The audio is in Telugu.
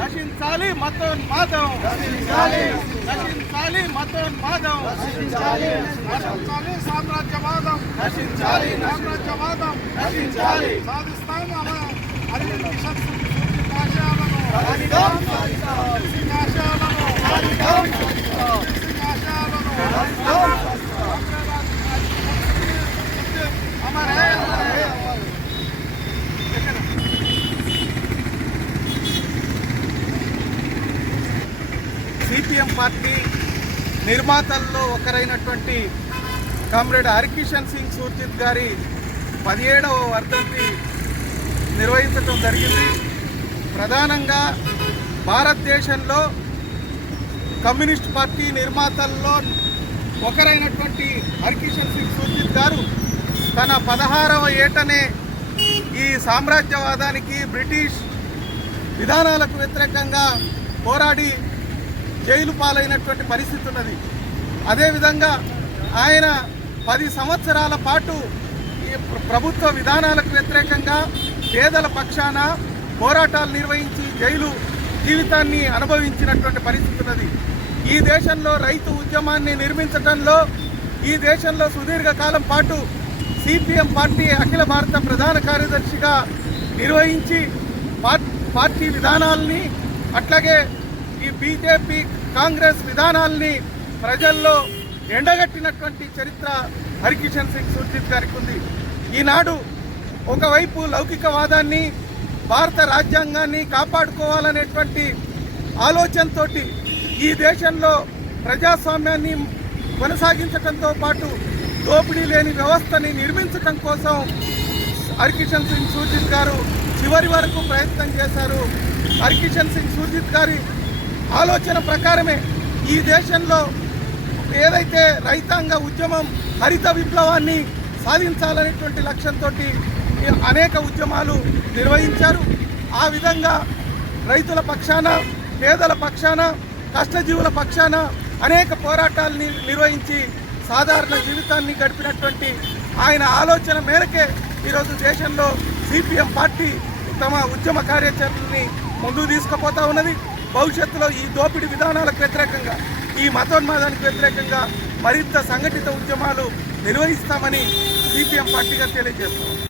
నశించాలి మతోన్మాదం నశించాలి నశించాలి మతోన్మాదం నశించాలి నశించాలి సామ్రాజ్యవాదం నశించాలి సామ్రాజ్యవాదం నశించాలి సాధిస్తాం అలా అరవింద్ కిషన్ సింగ్ సూర్జీ ఆశయాలను సిపిఎం పార్టీ నిర్మాతల్లో ఒకరైనటువంటి కామ్రేడ్ హరికిషన్ సింగ్ సూర్జిత్ గారి పదిహేడవ వర్ధంతి నిర్వహించడం జరిగింది. ప్రధానంగా భారతదేశంలో కమ్యూనిస్ట్ పార్టీ నిర్మాతల్లో ఒకరైనటువంటి హరికిషన్ సింగ్ సూర్జిత్ గారు తన పదహారవ ఏటనే ఈ సామ్రాజ్యవాదానికి బ్రిటిష్ విధానాలకు వ్యతిరేకంగా పోరాడి జైలు పాలైనటువంటి పరిస్థితి ఉన్నది. అదేవిధంగా ఆయన పది సంవత్సరాల పాటు ఈ ప్రభుత్వ విధానాలకు వ్యతిరేకంగా పేదల పక్షాన పోరాటాలు నిర్వహించి జైలు జీవితాన్ని అనుభవించినటువంటి పరిస్థితి ఉన్నది. ఈ దేశంలో రైతు ఉద్యమాన్ని నిర్మించడంలో ఈ దేశంలో సుదీర్ఘకాలం పాటు సిపిఎం పార్టీ అఖిల భారత ప్రధాన కార్యదర్శిగా నిర్వహించి పార్- పార్టీ విధానాల్ని అట్లాగే ఈ బీజేపీ కాంగ్రెస్ విధానాల్ని ప్రజల్లో ఎండగట్టినటువంటి చరిత్ర హరికిషన్ సింగ్ సుర్జిత్ గారికి ఉంది. ఈనాడు ఒకవైపు లౌకికవాదాన్ని భారత రాజ్యాంగాన్ని కాపాడుకోవాలనేటువంటి ఆలోచనతోటి ఈ దేశంలో ప్రజాస్వామ్యాన్ని కొనసాగించడంతో పాటు దోపిడీ లేని వ్యవస్థని నిర్మించడం కోసం హరికిషన్ సింగ్ సూర్జిత్ గారు చివరి వరకు ప్రయత్నం చేశారు. హరికిషన్ సింగ్ సూర్జిత్ గారి ఆలోచన ప్రకారమే ఈ దేశంలో ఏదైతే రైతాంగ ఉద్యమం హరిత విప్లవాన్ని సాధించాలనేటువంటి లక్ష్యంతో అనేక ఉద్యమాలు నిర్వహించారు. ఆ విధంగా రైతుల పక్షాన పేదల పక్షాన కష్టజీవుల పక్షాన అనేక పోరాటాలని నిర్వహించి సాధారణ జీవితాన్ని గడిపినటువంటి ఆయన ఆలోచన మేరకే ఈరోజు దేశంలో సిపిఎం పార్టీ తమ ఉద్యమ కార్యాచరణని ముందుకు తీసుకుపోతా ఉన్నది. భవిష్యత్తులో ఈ దోపిడీ విధానాలకు వ్యతిరేకంగా ఈ మతోన్మాదానికి వ్యతిరేకంగా మరింత సంఘటిత ఉద్యమాలు నిర్వహిస్తామని సిపిఎం పార్టీగా తెలియజేస్తున్నాం.